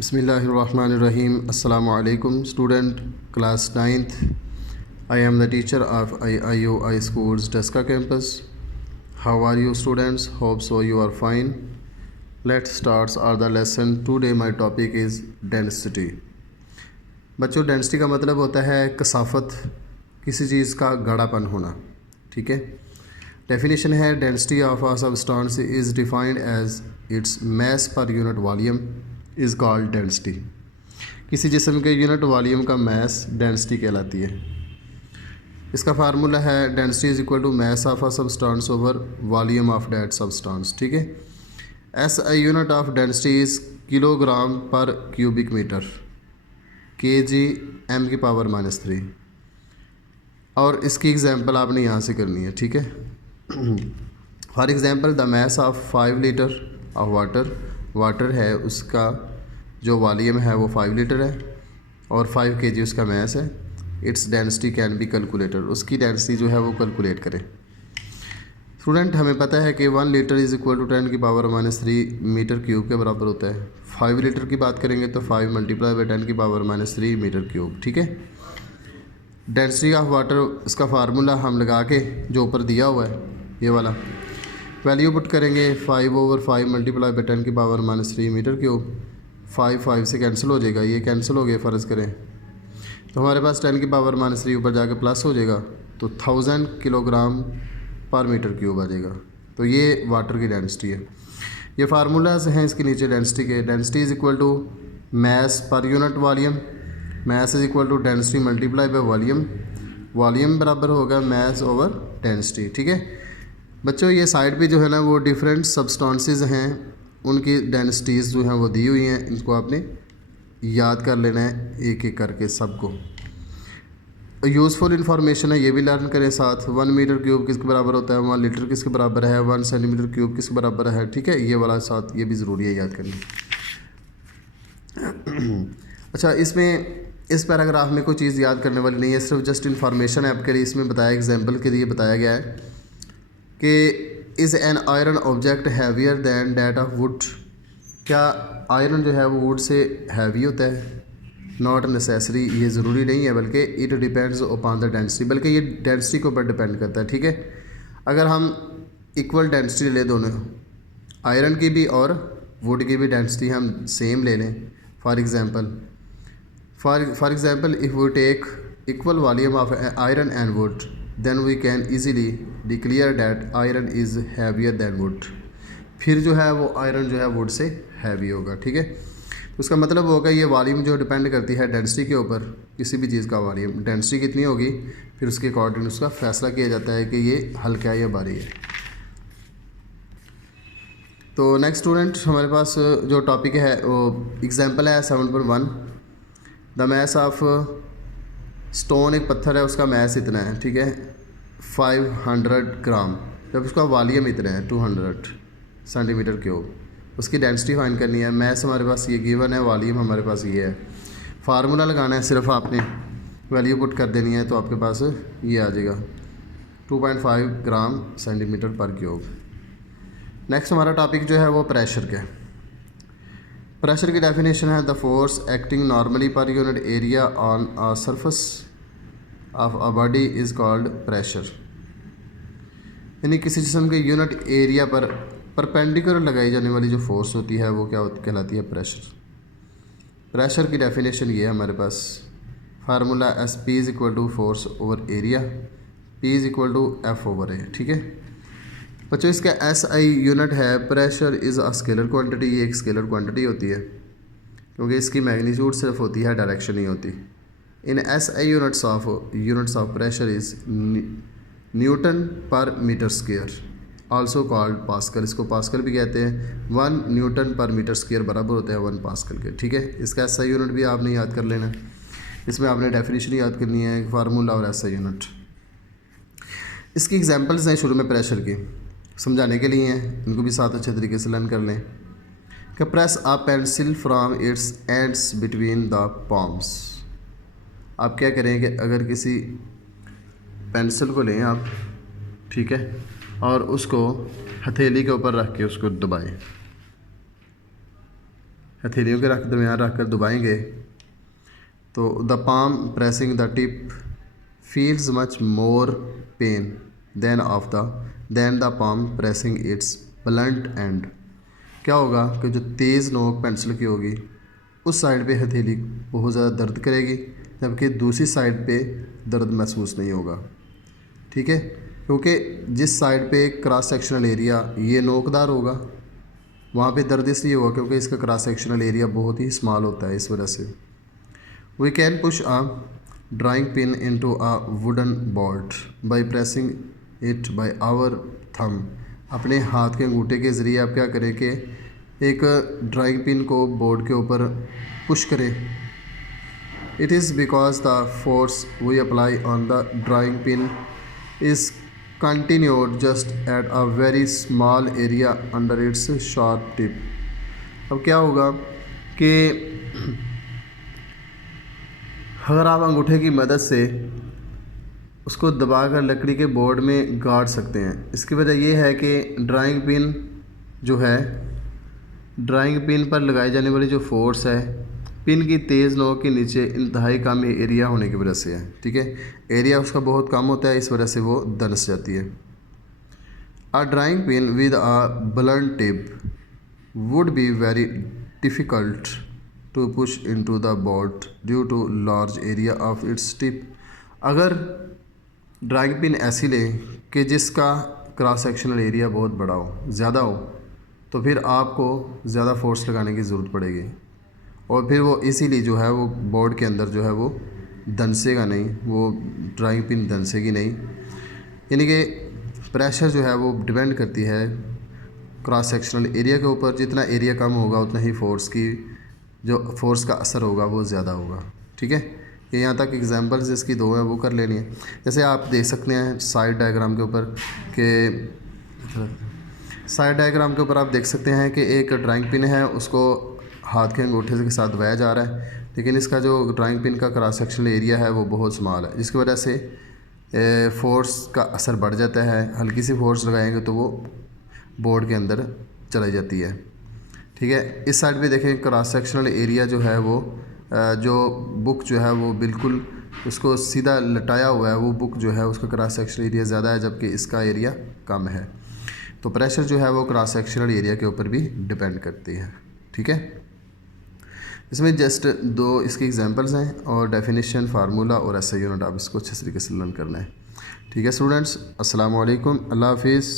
Bismillahirrahmanirrahim. Assalamu alaikum student class 9th. I am the teacher of IUI Schools Deska campus. How are you students? Hope so you are fine. Let's start the lesson. Today my topic is density. बच्चों density का मतलब होता है कसाफत, किसी चीज़ का गाढ़ापन होना। ठीक है, डेफिनेशन है density of a substance is defined as its mass per unit volume is called density. किसी जिस्म के यूनिट वॉल्यूम का मास डेंसिटी कहलाती है। इसका फार्मूला है density is equal to mass of a substance over volume of that substance. ठीक है, S I unit of density is kilogram per cubic metre, kg m की पावर -3। और इसकी एग्जांपल आपने यहाँ से करनी है। ठीक है, for example the mass of 5 litre of water है, उसका जो वॉल्यूम है वो 5 लीटर है और 5 kg उसका मास है। Its density can be calculated, उसकी डेंसिटी जो है वो कैलकुलेट करें। स्टूडेंट हमें पता है कि 1 लीटर इज़ इक्वल टू 10 की पावर -3 मीटर क्यूब के बराबर होता है। 5 लीटर की बात करेंगे तो 5 मल्टीप्लाई बाई 10 की पावर -3 मीटर क्यूब। ठीक है, डेंसिटी ऑफ वाटर इसका फार्मूला हम लगा के जो ऊपर दिया हुआ है ये वाला वैल्यू पुट करेंगे 5/5 मल्टीप्लाई बाई 10 की पावर -3 मीटर क्यूब। 5 से कैंसिल हो जाएगा, ये कैंसिल हो गए फ़र्ज़ करें तो हमारे पास 10 की पावर -3 ऊपर जाके प्लस हो जाएगा तो 1000 किलोग्राम पर मीटर क्यूब आ जाएगा। तो ये वाटर की डेंसिटी है। ये फार्मूलाज हैं इसके नीचे डेंसिटी के। Density is equal to mass per unit volume, mass is equal to density multiply by volume, volume बराबर होगा मास ओवर डेंसिटी। ठीक है बच्चों, ये साइड पे जो है ना वो डिफरेंट सब्सटेंसेस हैं, उनकी डेंसिटीज़ जो हैं वो दी हुई हैं। इनको आपने याद कर लेना है एक एक करके सबको। यूज़फुल इन्फॉर्मेशन है, ये भी लर्न करें साथ। 1 मीटर क्यूब किसके बराबर होता है, 1 लीटर किसके बराबर है, 1 सेंटीमीटर क्यूब किसके बराबर है। ठीक है, ये वाला साथ ये भी ज़रूरी है याद करना। अच्छा, इसमें इस पैराग्राफ में कोई चीज़ याद करने वाली नहीं है, सिर्फ जस्ट इन्फॉर्मेशन है आपके लिए। इसमें बताया एग्जाम्पल के लिए बताया गया है कि is an iron object heavier then that of would. क्या आयरन जो है वो वुड से हैवी होता है? नॉट नेसेसरी, ये ज़रूरी नहीं है, बल्कि it depends upon the density, बल्कि ये डेंसिटी के ऊपर डिपेंड करता है। ठीक है, अगर हम इक्वल डेंसिटी ले दोनों आयरन की भी और वुड की भी डेंसिटी हम सेम ले लें, for example if we take equal volume of iron and wood then we can easily declare that iron is heavier than wood. फिर जो है वो आयरन जो है वुड से हैवी होगा। ठीक है, उसका मतलब होगा ये वॉल्यूम जो डिपेंड करती है डेंसिटी के ऊपर, किसी भी चीज़ का वॉल्यूम डेंसिटी कितनी होगी फिर उसके अकॉर्डिंग उसका फैसला किया जाता है कि ये हल्का है या भारी है। तो नेक्स्ट स्टूडेंट हमारे पास जो टॉपिक है वो एग्जांपल है 7.1। द मास ऑफ स्टोन, एक पत्थर है उसका मास इतना है। ठीक है, 500 ग्राम, जब उसका वॉल्यूम इतना है 200 सेंटीमीटर क्यूब, उसकी डेंसिटी फाइंड करनी है। मास हमारे पास ये गिवन है, वॉल्यूम हमारे पास ये है। फार्मूला लगाना है, सिर्फ आपने वैल्यू पुट कर देनी है तो आपके पास ये आ जाएगा 2.5 ग्राम सेंटीमीटर पर क्यूब। नेक्स्ट हमारा टॉपिक जो है वो प्रेशर का। प्रेशर की डेफिनेशन है the force acting normally per unit area on a surface of a body is called pressure. यानी किसी जिस्म के यूनिट एरिया पर परपेंडिकुलर लगाई जाने वाली जो फोर्स होती है वो क्या कहलाती है, प्रेशर। प्रेशर की डेफिनेशन ये है हमारे पास, formula S P is equal to force over area, P is equal to F over A. ठीक है बच्चों, इसका एस आई यूनिट है pressure is a scalar quantity. ये एक स्केलर क्वांटिटी होती है क्योंकि इसकी मैग्नीट्यूड सिर्फ होती है, डायरेक्शन नहीं होती। In S I units of pressure is newton per metre square, also called pascal. इसको पास्कल भी कहते हैं। 1 न्यूटन पर मीटर स्क्वायर बराबर होता है 1 पास्कल के। ठीक है, इसका एस आई यूनिट भी आपने याद कर लेना है। इसमें आपने डेफिनेशन याद करनी है, फार्मूला और एस आई यूनिट। इसकी एग्जांपल्स हैं शुरू में प्रेशर की, समझाने के लिए हैं, इनको भी साथ अच्छे तरीके से लर्न कर लें। कि press a pencil from its ends between the palms. आप क्या करें कि अगर किसी पेंसिल को लें आप, ठीक है, और उसको हथेली के ऊपर रख के उसको दबाएं। हथेलियों के दरमियान रख कर दबाएंगे तो the palm pressing the tip feels much more pain than the palm pressing its blunt end. क्या होगा कि जो तेज़ नोक पेंसिल की होगी उस साइड पे हथेली बहुत ज़्यादा दर्द करेगी, जबकि दूसरी साइड पे दर्द महसूस नहीं होगा। ठीक है, क्योंकि जिस साइड पे क्रॉस सेक्शनल एरिया ये नोकदार होगा वहाँ पे दर्द इसलिए होगा क्योंकि इसका क्रॉस सेक्शनल एरिया बहुत ही स्मॉल होता है, इस वजह से। We can push a drawing pin into a wooden bolt by pressing it by our thumb. अपने हाथ के अंगूठे के ज़रिए आप क्या करें कि एक ड्राइंग पिन को बोर्ड के ऊपर पुश करें। It is because the force we apply on the drawing pin is continued just at a very small area under its sharp tip। अब क्या होगा कि अगर आप अंगूठे की मदद से उसको दबाकर लकड़ी के बोर्ड में गाड़ सकते हैं। इसकी वजह यह है कि ड्राइंग पिन जो है, ड्राइंग पिन पर लगाई जाने वाली जो फोर्स है पिन की तेज़ नोक के नीचे इंतहाई कम एरिया होने की वजह से है। ठीक है, एरिया उसका बहुत कम होता है, इस वजह से वो धंस जाती है। A drawing pin with a blunt tip would be very difficult to push into the board due to large area of its tip. अगर ड्राइंग पिन ऐसी लें कि जिसका क्रॉस सेक्शनल एरिया बहुत बड़ा हो, ज़्यादा हो, तो फिर आपको ज़्यादा फोर्स लगाने की ज़रूरत पड़ेगी और फिर वो इसीलिए जो है वो बोर्ड के अंदर जो है वो धंसेगा नहीं, वो ड्राइंग पिन धंसेगी नहीं। यानी कि प्रेशर जो है वो डिपेंड करती है क्रॉस सेक्शनल एरिया के ऊपर। जितना एरिया कम होगा उतना ही फोर्स का असर होगा वो ज़्यादा होगा। ठीक है, ये यहाँ तक एग्जांपल्स इसकी दो हैं वो कर लेनी है। जैसे आप देख सकते हैं साइड डायग्राम के ऊपर आप देख सकते हैं कि एक ड्राइंग पिन है, उसको हाथ के अंगूठे के साथ दबाया जा रहा है, लेकिन इसका जो ड्राइंग पिन का क्रॉस सेक्शनल एरिया है वो बहुत स्मॉल है, जिसकी वजह से फोर्स का असर बढ़ जाता है। हल्की सी फोर्स लगाएंगे तो वो बोर्ड के अंदर चली जाती है। ठीक है, इस साइड पे देखें क्रॉस सेक्शनल एरिया जो है वो जो बुक जो है वो बिल्कुल उसको सीधा लटाया हुआ है, वो बुक जो है उसका क्रॉस सेक्शनल एरिया ज़्यादा है जबकि इसका एरिया कम है। तो प्रेशर जो है वो क्रॉस सेक्शनल एरिया के ऊपर भी डिपेंड करती है। ठीक है, इसमें जस्ट दो इसके एग्जांपल्स हैं और डेफिनेशन, फार्मूला और ऐसा यूनिट आप इसको अच्छे तरीके से लर्न करना है। ठीक है स्टूडेंट्स, अस्सलाम वालेकुम, अल्लाह हाफिज़।